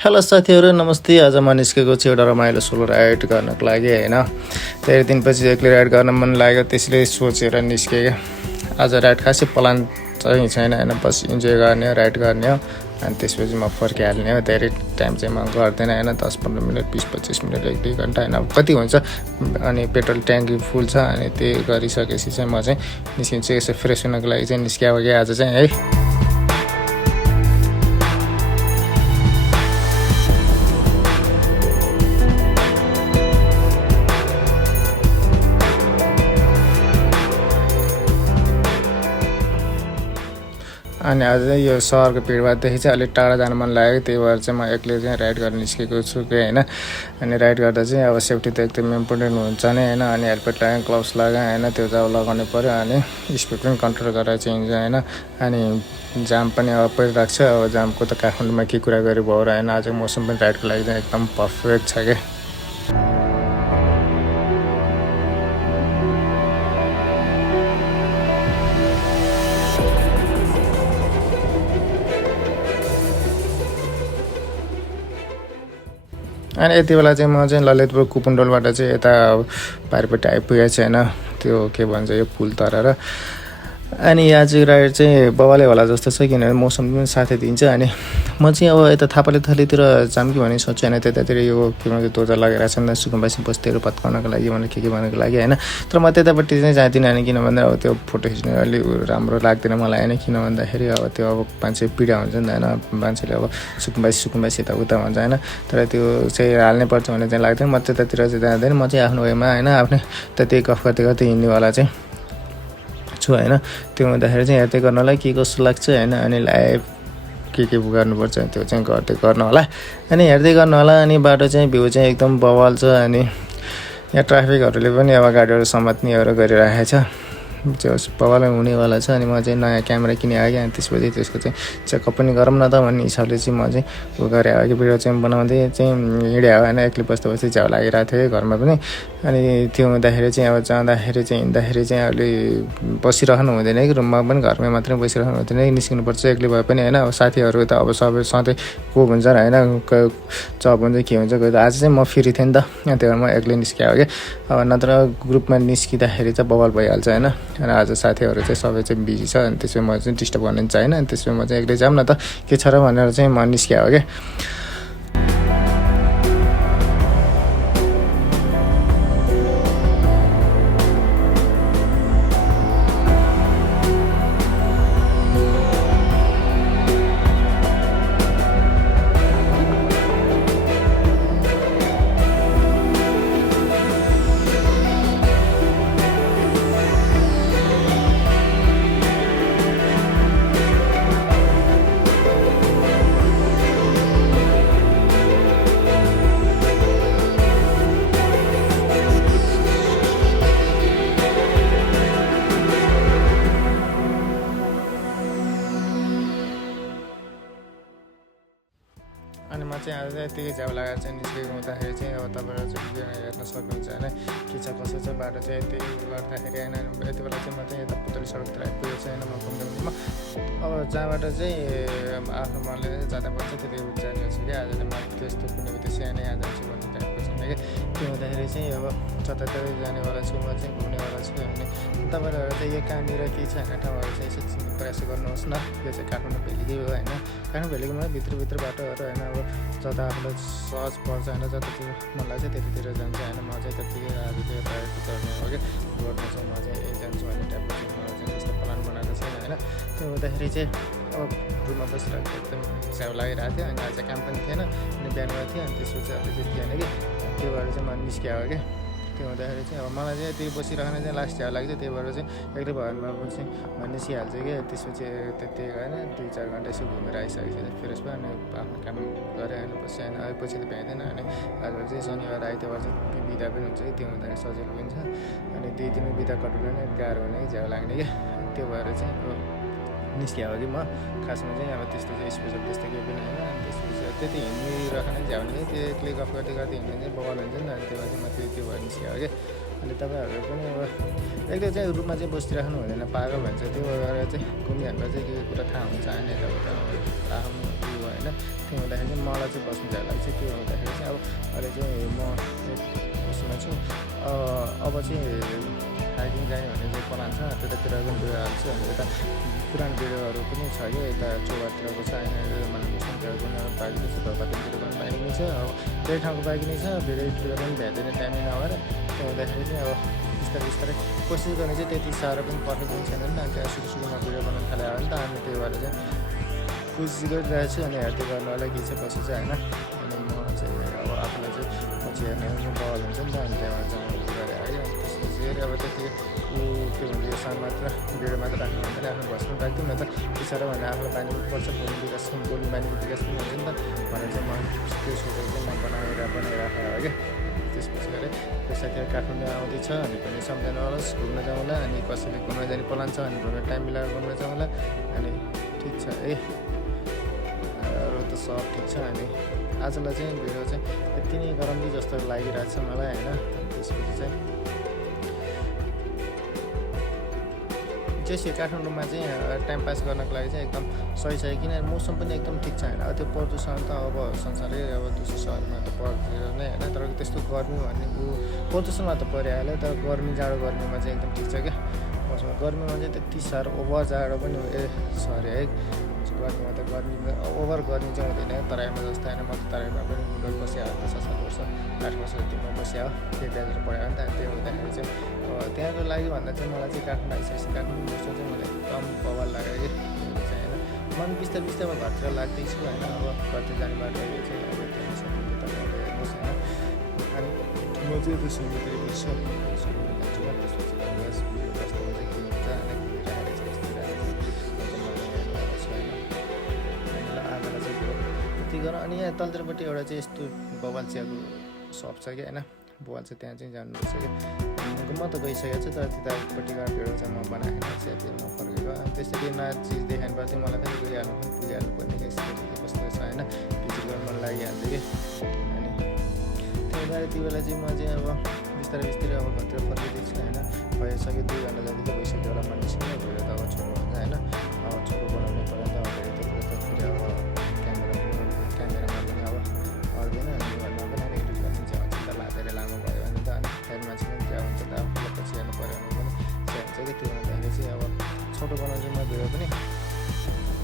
Hello साथीहरू नमस्ते। आज म निस्केको छु एउटा रमाइलो सोलो राइड गर्नको लागि होइन। धेरै दिनपछि एक्लै राइड गर्न मन लाग्यो, त्यसले सोचेर निस्केँ। आज राइड खासै प्लान चाहिँ छैन होइन, बस इन्जोय गर्ने हो, राइड गर्ने हो अनि त्यसपछि म फर्किहाल्ने हो। धेरै टाइम चाहिँ म गर्दैन होइन, 10-15 मिनट 20-25 मिनट 1-2 घन्टा होइन, अब कति हुन्छ। अनि पेट्रोल ट्याङ्की फुल छ अनि त्यही गरिसकेपछि चाहिँ म चाहिँ निस्किन्छु। यसो फ्रेस हुनको लागि चाहिँ निस्किएको कि आज चाहिँ है। अनि आज चाहिँ यो सहरको भिडभाडदेखि चाहिँ अलिक टाढा जानु मन लाग्यो, त्यही भएर चाहिँ म एक्लै चाहिँ राइड गर्न निस्केको छु कि होइन। अनि राइड गर्दा चाहिँ अब सेफ्टी त एकदम इम्पोर्टेन्ट हुन्छ नै होइन। अनि हेलमेट लगाएँ, ग्लोभ्स लगाएँ होइन, त्यो चाहिँ अब लगाउनु पऱ्यो। अनि स्पिड पनि कन्ट्रोल गरेर चाहिँ हिँड्छ होइन। अनि जाम पनि अब परिरहेको छ। अब जामको त काठमाडौँमा के कुरा गरी भयो र होइन। आज मौसम पनि राइडको लागि चाहिँ एकदम पर्फेक्ट छ क्या। अनि यति बेला चाहिँ म चाहिँ ललितपुर कुपुन्डोलबाट चाहिँ यता पारिपट्टि आइपुगेको छु होइन। त्यो के भन्छ यो पुल तरेर। अनि आज राइड चाहिँ बवालै होला जस्तो छ, किनभने मौसम पनि साथै दिन्छ। अनि म चाहिँ अब यता थापालीथलीतिर जाऊँ कि भन्ने सोच्छु होइन। त्यतातिर यो के भन्छ दोर्जा लगाइरहेको छ नि त, सुकुम्बासी बस्तीहरू भत्काउनको लागि भनेर के भन्नको लागि होइन। तर म त्यतापट्टि चाहिँ जाँदिनँ होइन, किन भन्दा अब त्यो फोटो खिच्नु अलिक राम्रो लाग्दैन मलाई होइन। किन भन्दाखेरि अब त्यो अब मान्छे पीडा हुन्छ नि त होइन। मान्छेले अब सुकुम्बासी यता उता भन्छ होइन। तर त्यो चाहिँ हाल्नै पर्छ भन्ने चाहिँ लाग्दैन। म त्यतातिर चाहिँ जाँदैन, म चाहिँ आफ्नो वेमा होइन, आफ्नै त्यही गफ गर्दै गर्दै हिँड्नेवाला चाहिँ छु होइन। त्यो हुँदाखेरि चाहिँ हेर्दै गर्नलाई के कस्तो लाग्छ होइन। अनि लाइभ के गर्नुपर्छ त्यो चाहिँ गर्नु होला। अनि हेर्दै गर्नु होला। अनि बाटो चाहिँ भ्यू चाहिँ एकदम बवाल छ। अनि यहाँ ट्राफिकहरूले पनि अब गाडीहरू समात्नेहरू गरिरहेको छ, त्यो बवालै हुनेवाला छ। अनि म चाहिँ नयाँ क्यामेरा किनेँ कि अनि त्यसपछि त्यसको चाहिँ चेकअप पनि गरौँ न त भन्ने हिसाबले चाहिँ म चाहिँ उ गरेँ कि भिडियो चाहिँ बनाउँदै चाहिँ हिँडेँ होइन। एक्लै बस्दा झ्याउ लागिरहेको थियो घरमा पनि। अनि त्यो हुँदाखेरि चाहिँ अब जाँदाखेरि चाहिँ हिँड्दाखेरि चाहिँ अलि बसिरहनु हुँदैन कि रुममा पनि, घरमै मात्रै बसिरहनु हुँदैन कि, निस्किनुपर्छ एक्लै भए पनि होइन। अब साथीहरू त अब सबै सधैँ को हुन्छ र होइन, चप हुन्छ के हुन्छ। आज चाहिँ म फ्री थिएँ नि त, त्यही भएर म एक्लै निस्किएको कि। अब नत्र ग्रुपमा निस्किँदाखेरि चाहिँ बवाल भइहाल्छ होइन। अनि आज साथीहरू चाहिँ सबै चाहिँ बिजी छ, अनि त्यसपछि म चाहिँ डिस्टर्ब गर्नु चाहिएन। अनि त्यसपछि म चाहिँ एक्लै जाऊँ न त के छ र भनेर चाहिँ म निस्किएको क्या। अनि म चाहिँ आज चाहिँ यतिकै झ्याउ लगाएर चाहिँ निस्केको हुँदाखेरि चाहिँ अब तपाईँहरू चाहिँ हेर्न सक्नुहुन्छ होइन, के छ कसो छ बाटो चाहिँ। यति गर्दाखेरि होइन, यति बेला चाहिँ म चाहिँ यता पुतली सडकतिर आइपुगेको छु होइन। म घुम्दैमा अब जहाँबाट चाहिँ आफ्नो मनले जाँदा पर्छ त्यति जाने छु कि। आज चाहिँ म त्यस्तो कुनै उद्देश्य यहाँ यहाँ जान्छु भन्ने टाइपको छैन कि। त्यो हुँदाखेरि चाहिँ अब जताततै जानेवाला छु, म चाहिँ घुम्नेवाला छु भने तपाईँहरू चाहिँ यो कहाँनिर के छ होइन ठाउँहरू चाहिँ यसो चिन्ने प्रयास गर्नुहोस् न। यो चाहिँ काठमाडौँ भेलीकै हो होइन। काठमाडौँ भेलीको मलाई भित्र बाटोहरू होइन, अब जता आफूलाई सहज पर्छ होइन, जतातिर मन लाग्छ त्यतातिर जान्छ होइन। म चाहिँ त्यतिकै आज चाहिँ राइड गर्ने हो कि रोडमा चाहिँ म चाहिँ यही जान्छु भन्ने टाइपको चाहिँ मलाई चाहिँ त्यस्तो प्लान बनाएको छैन होइन। त्यो हुँदाखेरि चाहिँ अब रुममा बसिरहेको एकदम झ्याउ लागिरहेको थियो। अनि आज काम पनि थिएन अनि बिहान गएको थियो। अनि त्यसपछि अब चाहिँ थिएन कि, त्यो भएर चाहिँ म निस्किएको क्या। त्यो हुँदाखेरि चाहिँ अब मलाई चाहिँ त्यही बसिरहन चाहिँ लास्ट झ्याउ लाग्छ, त्यही भएर चाहिँ एक्लै भएरमा चाहिँ म निस्किहाल्छु कि। त्यसपछि त्यति होइन 2-4 घन्टा यसो घुमेर आइसकेपछि फ्रेस भयो। अनि आफ्नो काम गरेँ होइन, बसेँ होइन। पछि त भ्याइँदैन। अनि आजकल चाहिँ शनिबार आइतबार चाहिँ बिदा पनि हुन्छ कि, त्यो हुँदाखेरि सजिलो पनि छ। अनि 2 दिन बिदा कटाउनु नै गाह्रो हुने कि झ्याउ लाग्ने क्या। त्यो भएर चाहिँ अब निस्किएको कि म खासमा चाहिँ अब त्यस्तो चाहिँ स्पेसल त्यस्तो केही पनि होइन। अनि त्यसपछि त्यति हिँडिरहेको नै झ्याउने कि, त्यो एक्लै गफ गर्दै हिँड्ने चाहिँ बवाल हुन्छ नि त। अनि त्यो भएर चाहिँ म त्यो भएर निस्किएको क्या। अनि तपाईँहरू पनि अब एकदम चाहिँ रुममा चाहिँ बसिराख्नु हुँदैन, पागल भन्छ। त्यो भएर चाहिँ घुमिहाल्दा चाहिँ के कुरा थाहा हुन्छ अनि यताउता आफ्नो होइन त्यो हुँदाखेरि चाहिँ मलाई चाहिँ बस्नु जान लाग्छ त्यो हुँदाखेरि चाहिँ अब अहिले चाहिँ म उसमा छु अब चाहिँ हाइकिङ जाने भन्ने चाहिँ प्लान छ त्यतातिर पनि गएर हाल्छु अनि यता पुरानो भिडियोहरू पनि छ कि यता चौबारतिरको छ होइन मतलब मुस्लिमतिर पनि बाइक छ धोपातिर पनि बाइक नै छ अब त्यही ठाउँको बाइक नै छ भिडियोतिर पनि भ्याउँदैन टाइमै नभएर त्यो हुँदाखेरि चाहिँ अब बिस्तारै बिस्तारै कोसिस गर्ने चाहिँ त्यति साह्रो पनि पर्फेक्ट पनि छैन नि त अनि त्यहाँ सुरुमा भिडियो बनाउनु थाल्यो भने त अनि त्यही भएर चाहिँ कोसिस गरिरहेको छु अनि हेर्दै गर्नुलाई के चाहिँ कसो चाहिँ होइन अनि म चाहिँ अब आफूलाई चाहिँ म चाहिँ हेर्ने बल हुन्छ नि त अनि त्यहाँबाट चाहिँ म गरेर आयो अनि त्यसपछि फेरि अब त्यति के भन्छ यो सानो मात्र भिडियो मात्र राख्नु भन्दैन आफ्नो बस्नु राख्दिउँ न त पछाडि भने आफूलाई बानी पनि पर्छ बोल्नु विकास बोल्नु बानीको विकास पनि हुन्छ नि त भनेर चाहिँ म त्यो सोचेर चाहिँ म बनाइराखेको हो क्या त्यसपछि गएर त्यो साथीहरू काठमाडौँ आउँदैछ अनि पनि सम्झना होस् घुम्न जाउँला अनि कसैले घुम्न जाने प्लान छ अनि घुम्न टाइम मिलाएर घुम्न जाउँला अनि ठिक छ है अरू त सब ठिक छ अनि आजलाई चाहिँ भिडियो चाहिँ यति नै गरम जस्तो लागिरहेको छ मलाई होइन त्यसपछि चाहिँ त्यसै काठमाडौँमा चाहिँ टाइम पास गर्नको लागि चाहिँ एकदम सही छ किन मौसम पनि एकदम ठिक छ होइन त्यो प्रदूषण त अब संसारै अब दोस्रो सहरमा त पर्दैन नै होइन तर त्यस्तो गर्मी भन्ने प्रदूषणमा त परिहाल्यो तर गर्मी जाडो गर्मीमा चाहिँ एकदम ठिक छ क्या मौसममा गर्मीमा चाहिँ त्यति साह्रो ओभर जाडो पनि सरी है गर्मीमा त गर्मी ओभर गर्मी चाहिँ हुँदैन तराईमा जस्तो होइन म त तराईमा पनि बसिया 7 वर्ष 8 वर्ष जतिमा बसिया हो त्यो ब्याजर पढायो भने त त्यो हुँदाखेरि चाहिँ त्यहाँको लागि भन्दा चाहिँ मलाई चाहिँ काठमाडौँ आइसकेपछि काठमाडौँ बस्नु चाहिँ मलाई एकदम बवाल लाग्यो कि चाहिँ होइन मन बिस्तारै बिस्तारै म घरतिर लाग्दैछु होइन अब घरतिर जाने बाटो यो चाहिँ अब त्यहाँ सक्नु तपाईँहरूले हेर्नुहोस् होइन अनि म चाहिँ त्यो सुरुतिर बस्छु सुरुमा जान्छु म त्यसपछि भिडियो वास्तवमा चाहिँ के हुन्छ अनि त्यति गर अनि यहाँ तलतिरपट्टि एउटा चाहिँ यस्तो बवाल चियाको सप छ कि होइन बवाल चाहिँ त्यहाँ चाहिँ जानुपर्छ कि म त गइसकेको छु तर त्यतापट्टिको भिडियो चाहिँ म बनाएको चियातिर म फर्केको अनि त्यसरी नयाँ चिज देखाउनु चाहिँ मलाई पनि गइहाल्नु पनि पुगिहाल्नु पर्ने कस्तो छ होइन भिजिट गर्नु मन लागिहाल्छ कि अनि त्यही भएर त्यो बेला चाहिँ म चाहिँ अब बिस्तारै बिस्तारै अब घरतिर फर्किँदैछु होइन भइसक्यो 2 घन्टा जति त भइसक्यो होला म निस्किने भिडियो त अब छोटो हुन्छ होइन अब छोटो बनाउनु पऱ्यो नि त अब भिडियो त फेरि अब क्यामेरामा पनि अब आउँदैन अनि घरमा पनि एडिट गर्नु चाहिँ हुन्छ त लादेर लामो भयो भने त अनि फेरि मान्छे पनि क्या हुन्छ त आफूलाई पछि हेर्नु पऱ्यो भने पनि चाहिँ हुन्छ कि त्यो भन्दाखेरि चाहिँ अब छोटो बनाउँछु म भिडियो पनि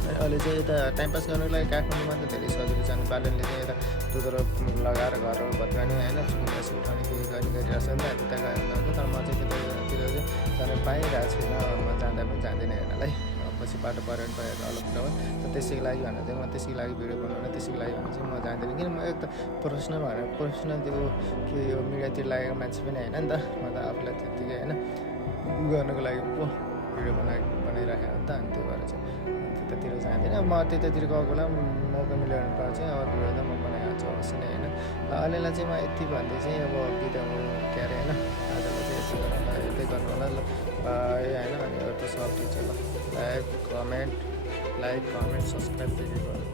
अहिले चाहिँ यता टाइम पास गर्नुको लागि काठमाडौँमा त धेरै सजिलो छ अनि बालनले चाहिँ यता दुधहरू लगाएर घरहरू भत्काउने होइन सुन्दास उठाउने के गर्ने गरिरहेको छ नि त त्यता गएर हुन्छ तर म चाहिँ त्यतातिर चाहिँ जान पाइरहेको छुइनँ म जाँदा पनि जाँदैन हेर्नलाई पछि बाटो पऱ्यो भने त अलग कुरा हो तर त्यसैको लागि भनेर चाहिँ म त्यसैको लागि भिडियो बनाउन त्यसैको लागि भने चाहिँ म जाँदैन किन म एक त प्रोफेसनल भनेर प्रोफेसनल त्यो के यो मिडियातिर लागेको मान्छे पनि होइन नि त म त आफूलाई त्यत्तिकै होइन गर्नुको लागि पो भिडियो बनाइराखेको हो नि त अनि त्यो भएर चाहिँ त्यतातिर जाँदैन म त्यतातिर गएको बेला मौका मिल्यो भने चाहिँ अब भिडियो त म बनाइहाल्छु अवश्य नै होइन ल अहिलेलाई चाहिँ म यति भन्दै चाहिँ अब बिदा के अरे होइन आजलाई चाहिँ यतै गर्नु होला ल बाई होइन अनि अरू त सब ठिक छ ल लाइक कमेन्ट सब्सक्राइब गर्नु